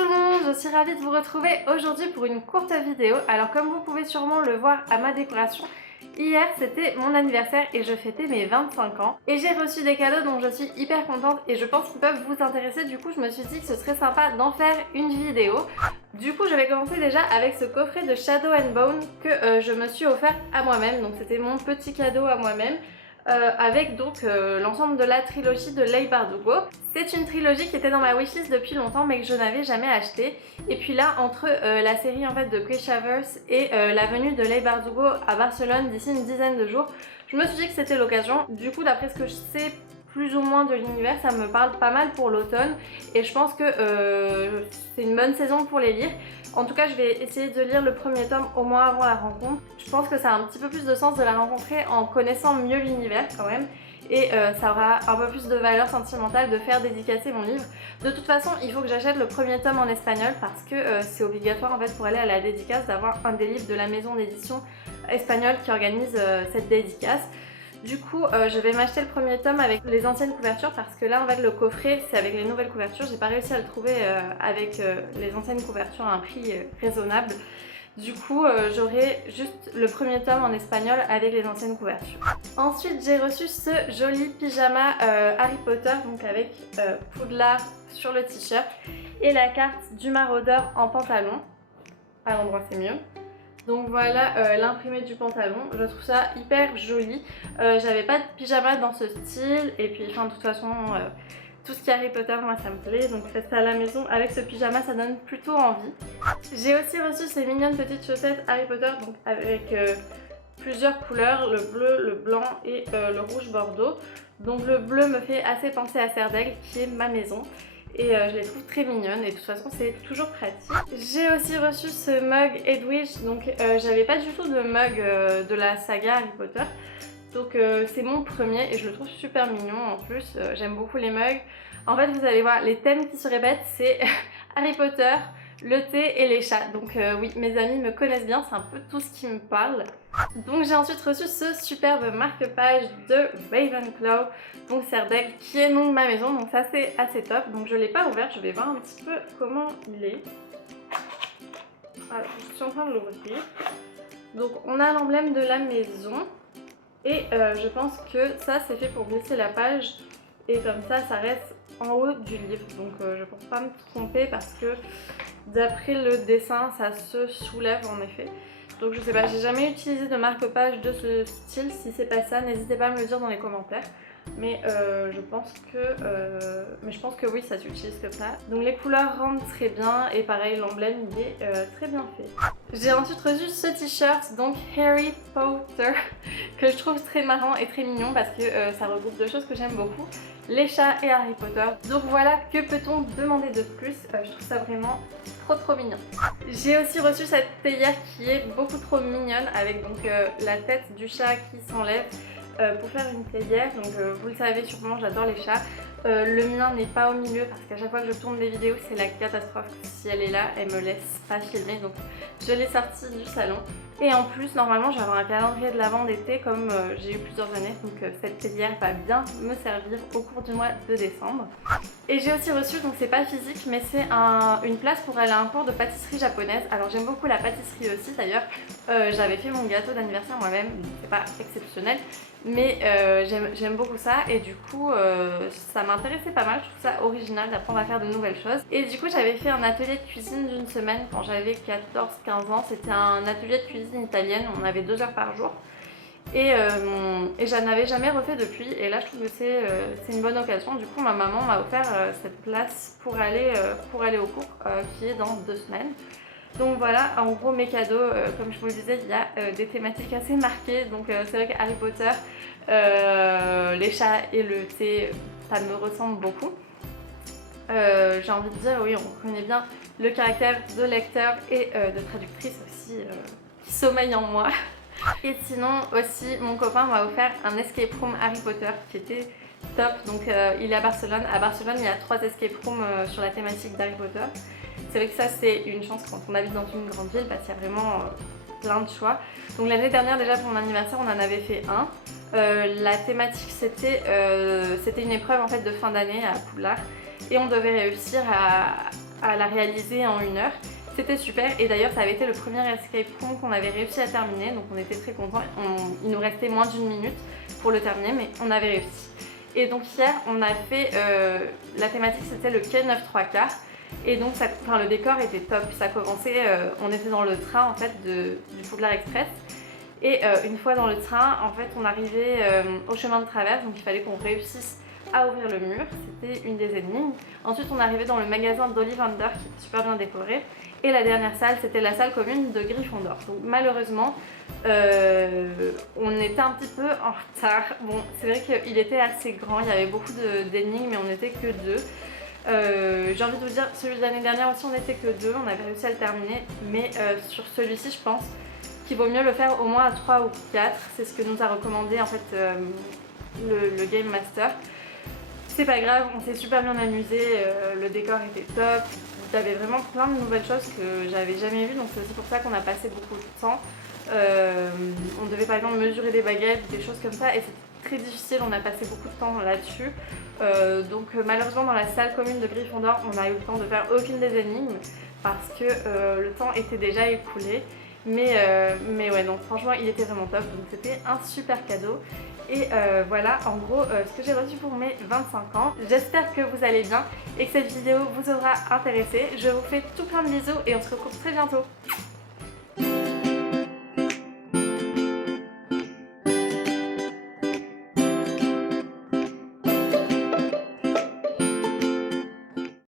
tout le monde, je suis ravie de vous retrouver aujourd'hui pour une courte vidéo. Alors comme vous pouvez sûrement le voir à ma décoration, hier c'était mon anniversaire et je fêtais mes 25 ans. Et j'ai reçu des cadeaux dont je suis hyper contente et je pense qu'ils peuvent vous intéresser. Du coup je me suis dit que ce serait sympa d'en faire une vidéo. Du coup je vais commencer déjà avec ce coffret de Shadow and Bone que je me suis offert à moi-même. Donc c'était mon petit cadeau à moi-même. Avec donc l'ensemble de la trilogie de Leigh Bardugo. C'est une trilogie qui était dans ma wishlist depuis longtemps mais que je n'avais jamais acheté. Et puis là, entre la série en fait de Grishaverse et la venue de Leigh Bardugo à Barcelone d'ici une dizaine de jours, je me suis dit que c'était l'occasion. Du coup, d'après ce que je sais plus ou moins de l'univers, ça me parle pas mal pour l'automne et je pense que c'est une bonne saison pour les lire. En tout cas, je vais essayer de lire le premier tome au moins avant la rencontre. Je pense que ça a un petit peu plus de sens de la rencontrer en connaissant mieux l'univers quand même. Et ça aura un peu plus de valeur sentimentale de faire dédicacer mon livre. De toute façon, il faut que j'achète le premier tome en espagnol parce que c'est obligatoire en fait pour aller à la dédicace d'avoir un des livres de la maison d'édition espagnole qui organise cette dédicace. Du coup, je vais m'acheter le premier tome avec les anciennes couvertures parce que là, en fait, le coffret, c'est avec les nouvelles couvertures. J'ai pas réussi à le trouver avec les anciennes couvertures à un prix raisonnable. Du coup, j'aurai juste le premier tome en espagnol avec les anciennes couvertures. Ensuite, j'ai reçu ce joli pyjama Harry Potter, donc avec Poudlard sur le t-shirt et la carte du maraudeur en pantalon. À l'endroit, c'est mieux. Donc voilà l'imprimé du pantalon, je trouve ça hyper joli. J'avais pas de pyjama dans ce style et puis enfin de toute façon tout ce qui est Harry Potter moi ça me plaît, donc rester à la maison avec ce pyjama ça donne plutôt envie. J'ai aussi reçu ces mignonnes petites chaussettes Harry Potter donc avec plusieurs couleurs, le bleu, le blanc et le rouge bordeaux. Donc le bleu me fait assez penser à Serdaigle qui est ma maison. Et je les trouve très mignonnes et de toute façon c'est toujours pratique. J'ai aussi reçu ce mug Edwidge, donc j'avais pas du tout de mug de la saga Harry Potter. Donc c'est mon premier et je le trouve super mignon en plus, j'aime beaucoup les mugs. En fait vous allez voir, les thèmes qui se répètent c'est Harry Potter, le thé et les chats. Donc oui, mes amis me connaissent bien, c'est un peu tout ce qui me parle. Donc j'ai ensuite reçu ce superbe marque-page de Ravenclaw, donc Serdaigle, qui est donc ma maison, donc ça c'est assez top. Donc je ne l'ai pas ouvert, je vais voir un petit peu comment il est. Alors, je suis en train de l'ouvrir. Donc on a l'emblème de la maison et je pense que ça c'est fait pour glisser la page et comme ça reste en haut du livre. Donc je pense pas me tromper parce que d'après le dessin ça se soulève en effet. Donc je sais pas, j'ai jamais utilisé de marque-page de ce style. Si c'est pas ça, n'hésitez pas à me le dire dans les commentaires. Mais je pense que oui, ça s'utilise comme ça. Donc les couleurs rendent très bien et pareil, l'emblème il est très bien fait. J'ai ensuite reçu ce t-shirt, donc Harry Potter, que je trouve très marrant et très mignon parce que ça regroupe deux choses que j'aime beaucoup, les chats et Harry Potter. Donc voilà, que peut-on demander de plus? Je trouve ça vraiment trop mignon. J'ai aussi reçu cette théière qui est beaucoup trop mignonne avec donc la tête du chat qui s'enlève pour faire une théière. Donc vous le savez sûrement, j'adore les chats. Le mien n'est pas au milieu parce qu'à chaque fois que je tourne des vidéos c'est la catastrophe. Si elle est là, elle me laisse pas filmer, donc je l'ai sortie du salon. Et en plus normalement je vais avoir un calendrier de l'Avent d'été comme j'ai eu plusieurs années, donc cette théière va bien me servir au cours du mois de décembre. Et j'ai aussi reçu, donc c'est pas physique mais c'est une place pour aller à un cours de pâtisserie japonaise. Alors j'aime beaucoup la pâtisserie aussi d'ailleurs, j'avais fait mon gâteau d'anniversaire moi-même, c'est pas exceptionnel mais j'aime beaucoup ça et du coup ça m'intéressait pas mal, je trouve ça original d'apprendre à faire de nouvelles choses. Et du coup j'avais fait un atelier de cuisine d'une semaine quand j'avais 14-15 ans, c'était un atelier de cuisine italienne, on avait 2 heures par jour. Et j'en avais jamais refait depuis et là je trouve que c'est une bonne occasion. Du coup ma maman m'a offert cette place pour aller au cours qui est dans 2 semaines. Donc voilà, en gros mes cadeaux, comme je vous le disais, il y a des thématiques assez marquées. Donc c'est vrai que Harry Potter, les chats et le thé, ça me ressemble beaucoup. J'ai envie de dire, oui, on reconnaît bien le caractère de lecteur et de traductrice aussi qui sommeille en moi. Et sinon aussi, mon copain m'a offert un escape room Harry Potter qui était top. Donc il est à Barcelone. À Barcelone, il y a 3 escape rooms sur la thématique d'Harry Potter. C'est vrai que ça c'est une chance quand on habite dans une grande ville parce qu'il y a vraiment plein de choix. Donc l'année dernière déjà pour mon anniversaire on en avait fait un. La thématique c'était une épreuve en fait de fin d'année à Poudlard et on devait réussir à la réaliser en 1 heure. C'était super et d'ailleurs ça avait été le premier escape room qu'on avait réussi à terminer, donc on était très contents. Il nous restait moins d'1 minute pour le terminer, mais on avait réussi. Et donc hier on a fait, la thématique c'était le quai 9 3/4 et donc le décor était top. Ça commençait, on était dans le train en fait du Poudlard Express et une fois dans le train en fait on arrivait au chemin de traverse, donc il fallait qu'on réussisse à ouvrir le mur, c'était une des énigmes. Ensuite on arrivait dans le magasin d'Ollivander qui était super bien décoré. Et la dernière salle, c'était la salle commune de Gryffondor. Donc malheureusement, on était un petit peu en retard. Bon, c'est vrai qu'il était assez grand, il y avait beaucoup d'énigmes, mais on n'était que 2. J'ai envie de vous dire, celui de l'année dernière aussi, on n'était que 2, on avait réussi à le terminer. Mais sur celui-ci, je pense qu'il vaut mieux le faire au moins à 3 ou 4. C'est ce que nous a recommandé en fait le Game Master. C'est pas grave, on s'est super bien amusé, le décor était top. Il y avait vraiment plein de nouvelles choses que j'avais jamais vues, donc c'est aussi pour ça qu'on a passé beaucoup de temps. On devait par exemple mesurer des baguettes, des choses comme ça, et c'était très difficile, on a passé beaucoup de temps là-dessus. Donc malheureusement dans la salle commune de Gryffondor, on n'a eu le temps de faire aucune des énigmes, parce que le temps était déjà écoulé. Mais ouais, donc franchement il était vraiment top, donc c'était un super cadeau. Et voilà en gros ce que j'ai reçu pour mes 25 ans. J'espère que vous allez bien et que cette vidéo vous aura intéressé. Je vous fais tout plein de bisous et on se retrouve très bientôt.